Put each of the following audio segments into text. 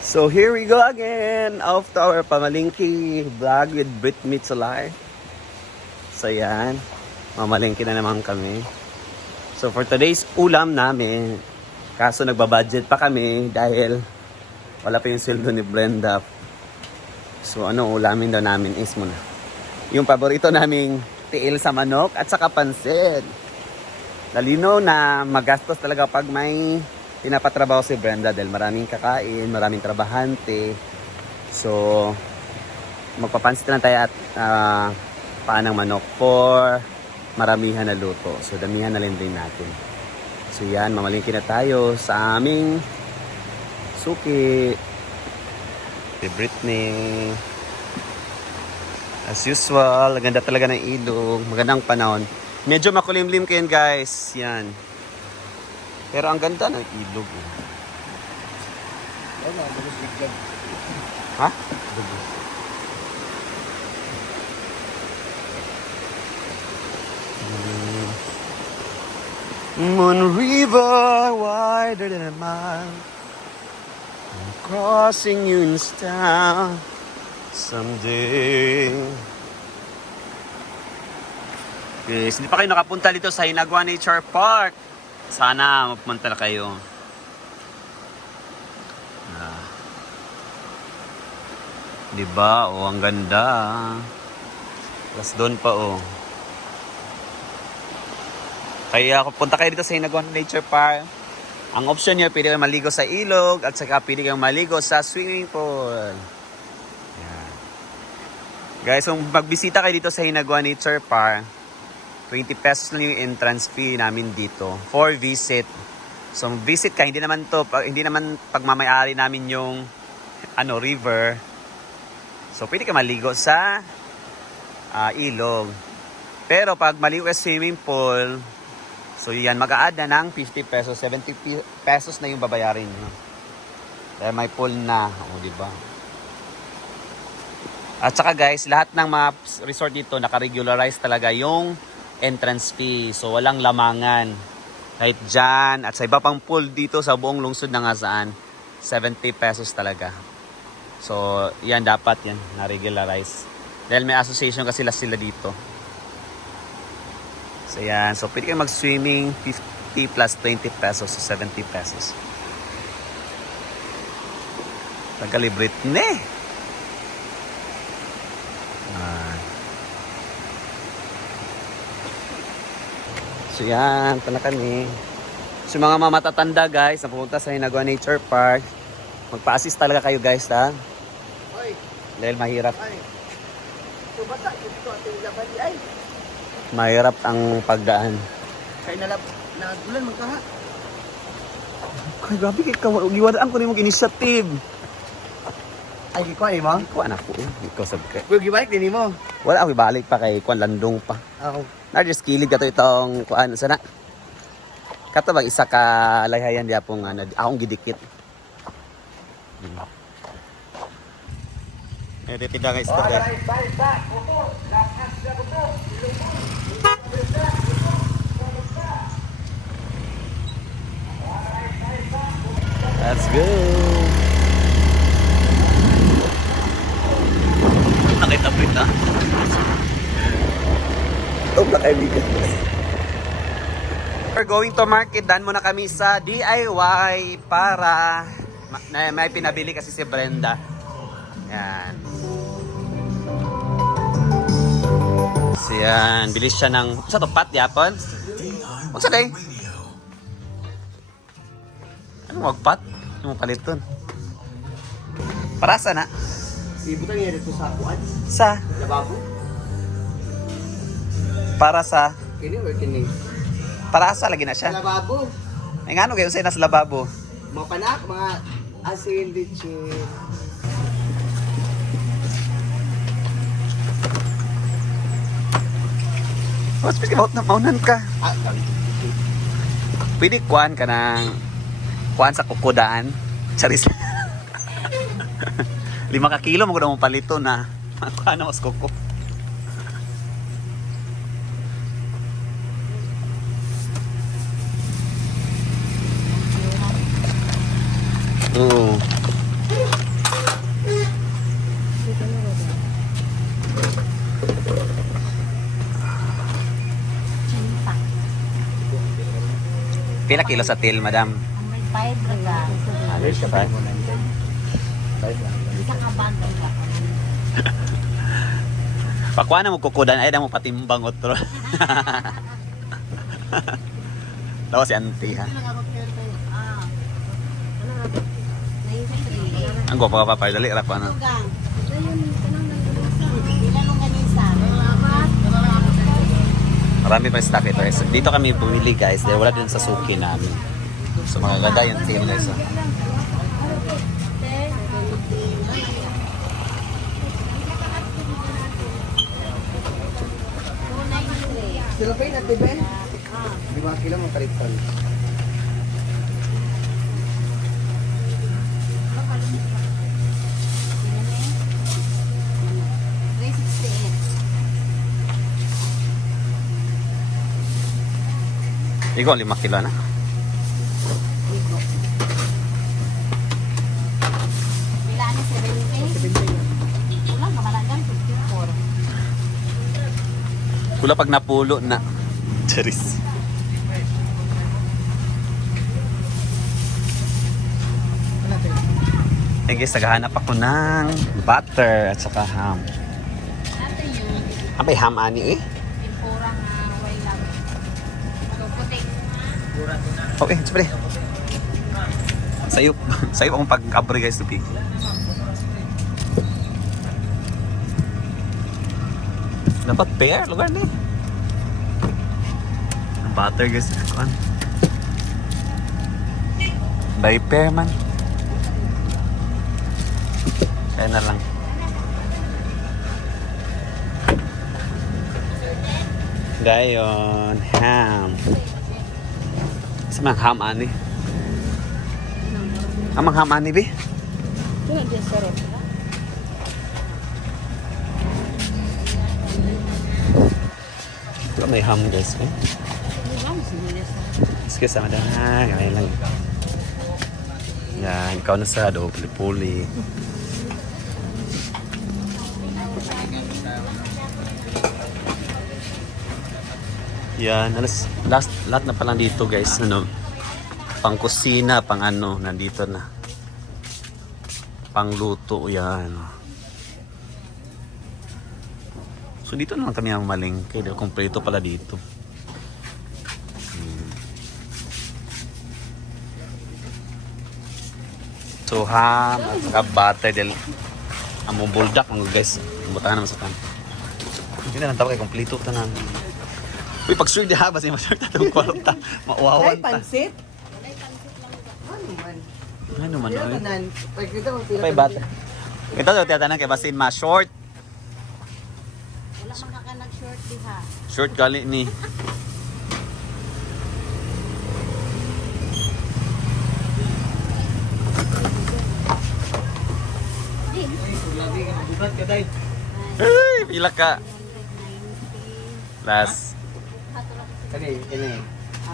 So here we go again after our pamalingki vlog with Brit Mitsulay. So yan, mamalingki na naman kami. So for today's ulam namin, kaso nagbabudget pa kami dahil wala pa yung sweldo ni Brenda. So ano ulamin daw namin is muna yung paborito naming tiil sa manok at saka pansit. Lalino na magastos talaga pag may pinapatrabaho si Brenda dahil maraming kakain, maraming trabahante. So, magpapansit lang tayo at paanang manok for maramihan na luto. So, damihan na din natin. So, yan, mamalingki na tayo sa aming suki. Si Britney. As usual, ganda talaga ng ilog. Magandang panahon. Medyo makulimlim kayo guys. Yan. Pero ang ganda ng ilog. Ha? Moon River, wider than a mile. I'm crossing you in style someday. Yes, hindi pa kayo nakapunta dito sa Hinagua Nature Park. Sana magpunta na kayo. Diba? Oh, ang ganda. Plus doon pa oh. Kaya punta kayo dito sa Hinagua Nature Park. Ang option niyo, pwede kayong maligo sa ilog at saka pwede kayong maligo sa swimming pool. Yan. Guys, kung magbisita kayo dito sa Hinagua Nature Park, 20 pesos lang yung entrance fee namin dito for visit. So visit ka, hindi naman pagmamayari namin yung river. So pwede ka maligo sa ilog. Pero pag maligo sa swimming pool, so yan, mag-a-add na ng 50 pesos, 70 pesos na yung babayarin. No? Dahil may pool na, di ba? At saka guys, lahat ng mga resort dito naka-regularize talaga yung entrance fee. So walang lamangan. Kahit dyan at sa iba pang pool dito sa buong lungsod na nga saan, 70 pesos talaga. So yan, dapat yan na-regularize. Dahil may association kasi sila dito. So yan. So pwede kayo mag-swimming 50 plus 20 pesos. So 70 pesos. Nagkalibrit ne. So yan, ito na kami. So mga mamatatanda guys, na pumunta sa Hinagua Nature Park, magpa-assist talaga kayo guys ha. Oy. Dahil mahirap. Ay. So bata, dito ating laban di ay. Mahirap ang pagdaan. Kay nagulan man ka ha. Ay, grabe kayo. Giwadaan ko na yung initiative. Ay, gikuha eh mo? Ikaw anak ko. Ikaw sabi ka. Kung gibalik din mo. Wala ako ibalik pa kay Kwan Landong pa. Oo. Na-just kilid ka to itong kuan sana. Kato bang isa ka layhayan diya pong akong gidikit. Eh, titiga guys to guys. Let's go. Nakita po ito. Oh, Black Ivy. We're going to market. Dan muna kami sa DIY para may pinabili kasi si Brenda. Yan. So yan, bilis siya ng sa tupat yapon. Kung sa day? Ano magpat? Ano mo paliton? Para sa na? Ibutan niya dito sa kuan. Sa? Lababo. Para sa? Kini or kini? Para sa lagi na Sa siya. lababo. Ay nga ano kayo sa nasa lababo? Mga panak, mga asin, litchi. Oh, speak about na maunan ka. Pwede kuan ka ng kuan sa kukudaan. Charis. 5 ka kilo mo ko na mong palito na. Kuan na mas kuko. Oo. Pila kilo sa til, madam? May 5 na ka. Alis ka pa. Isa ka bantay ka. Pakuha na mo kukudan, ay na mo patimbang otro. Tawa si auntie ha. Ah. Ano na? 93. Ang gwapo ka pa, dali ra pa na. Tugang. Ilan nung ganisa? Marami pa stock ito. Dito kami bumili guys, dahil wala din sa suki namin. So mga ganda yung tingin guys. Sila pa yun at Ben? 5 kilo mo kaliktan. Ikaw, 5 kilo na. Bila ni 70? Ulang kamalagan 54. Kula pag napulo na. Charis. Eh guys, naghahanap ako ng butter at saka ham. Ate yun. Abay, ham ani eh. Tempura nga way lang. So puti. Oh, eh, siyempre. Sayop. Sayop akong pag-abre guys, tubig. Dapat pair, lugar na eh. Butter guys, kuan. By pair man. Kaya na lang. Dayon, ham. Samang ham ani. Amang ham ani bi? Ito na din sarap. Ito may ham guys. Eh? Sige sama dah. Ngayon lang. Yan, ikaw na sa do, puli-puli. Yan, lahat na pala dito guys, ano, pang kusina, pang ano, nandito na. Pang luto, yan. So dito na lang kami ang malengke, dahil kompleto pala dito. So ham, at saka butter, dahil among buldak, mga guys, butahan naman sa kan. Hindi na lang tawag kay kompleto ta na. Uy, pag sure di ha, basta yung masure tatong kwarta. Mauwawan ta. Pansit? Ano man? Ano man, Pila oy. tanan? Pagkita mo pila Pay butter. Ito daw tiyatanan kay basin ma-short. Wala man ka nag-short diha. Short gali ni. Ay, pila ka. 190. Last. Kani,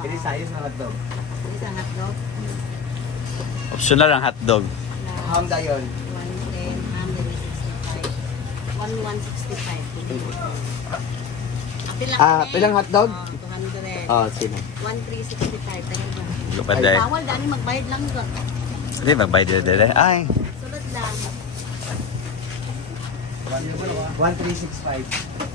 kani size na hotdog. Isang hotdog. Optional ang hotdog. Ham dayon. 110, 165. 1165. Pilang hotdog? 200. Sino? 1365. Tagal ba? Lupad dahil. Bawal, dani magbayad lang doon. Hindi, magbayad dito. Ay. Sulod lang. 1365.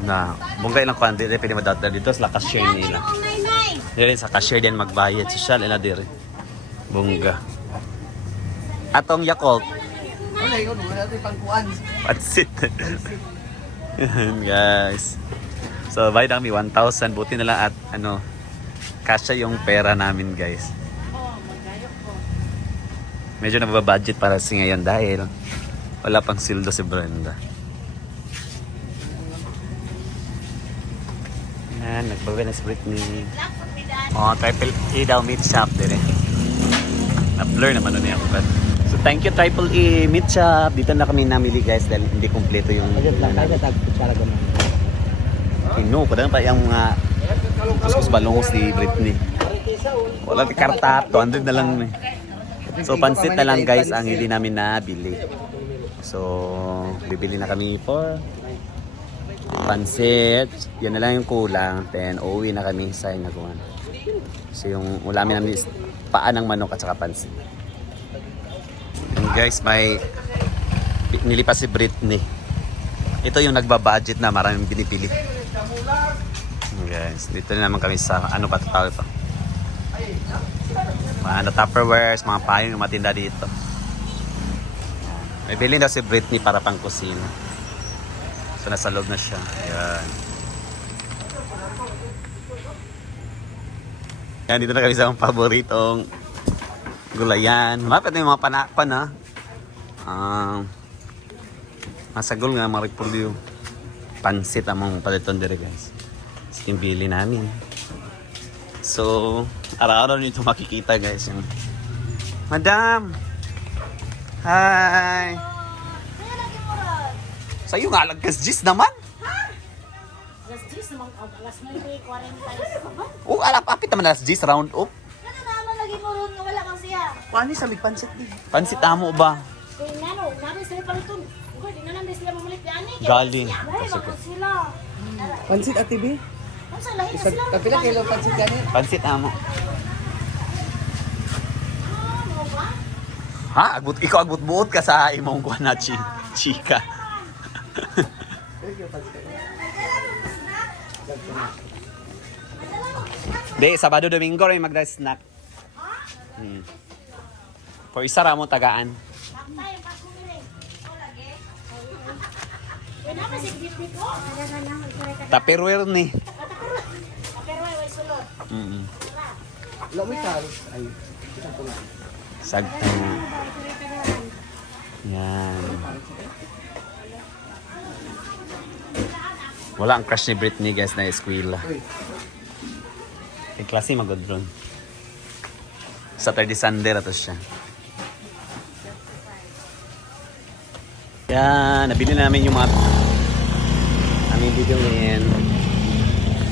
Na, bungkay lang kwan dito, pwede madata dito sa cashier nila. Ano, nay? Dili sa cashier din magbayad, social ila diri. Bungga. Atong Yakult. Ano yun? Wala ito pangkuan. Pansit. Yan, guys. So, bayad kami 1,000. Buti na lang at ano, kasya yung pera namin, guys. Oh, magayok ko. Medyo nababudget para sa ngayon dahil wala pang sildo si Brenda. Yan, nagbaga na si Britney. Oh, Triple E daw meat shop din eh. Na-blur naman nun yung but. So, thank you Triple E meat shop. Dito na kami namili guys dahil hindi kompleto yung Kino, padang pa yung kuskus balongos ni Britney. Wala ti karta, 200 na lang. So pansit na lang guys ang hindi namin nabili. So bibili na kami for pansit. Yun na lang yung kulang. Then, uuwi na kami sa Inaguan. So, yung ulamin namin is paa ng manok at saka pansit. And guys, may nilipas si Britney. Ito yung nagbabudget na maraming binibili. Guys, dito na naman kami sa ano pa tawag pa. Mga Tupperwares, mga payong yung matinda dito. May bilhin daw si Britney para pang kusina. So nasa loob na siya. Ayan. Yan, dito na kami sa mga paboritong gulayan. Mapit na yung mga panakpan ha. Masagol nga, mga repulyo. Pansit among paliton dire guys. Ito yung bili namin. So, araw-araw nito makikita guys. Yung Madam! Hi! Sa'yo nga, lagkas gis naman. Alas 10 naman, alas 9:40. Oo, alapapit naman alas gis, round up. Ano naman lagi mo ron nga wala kang siya? Paano sa may pansit din? Pansit amo ba? Kaya nano, namin sila paliton. Uy, di na namin sila mamulit di ani. Gali. Ay, bakit sila? Pansit at TV? Ano sa lahi na Isa, sila? kapila kilo pansit yan eh. Pansit amo. Ah, mo ba? Ha? Ikaw agbut buot ka sa imong kuha na chika. Di, Sabado Domingo rin magda-snack. For isa ra mo tagaan. Bakta yung pagkumili. O lagi. Kaya naman si Gipti ko. Ada na lang magkara. Tupperware ni. Pero way sulod. Lamoy taros. Ay, isang ko lang. Sagto. Yan. Wala ang crush ni Britney guys na eskwela. Uy, Kay klase magodron. Saturday Sunday rato siya. Yan, nabili na namin yung mga aming bibilin.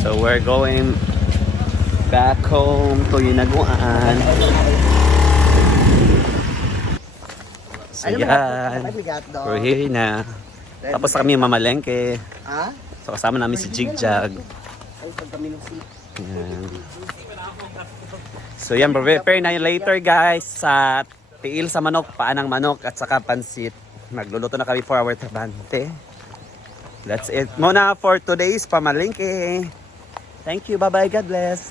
So we're going back home to Inaguan. So yan, we're here na. Tapos kami mamalengke. ha? So kasama namin si Jigjag. Ay, pagkaminusi. Yan. So yan, prepare na yun later guys sa tiil sa manok, paa ng manok at saka pansit. Magluluto na kami for our trabante. That's it muna for today's pamalengke. Thank you, bye bye, God bless.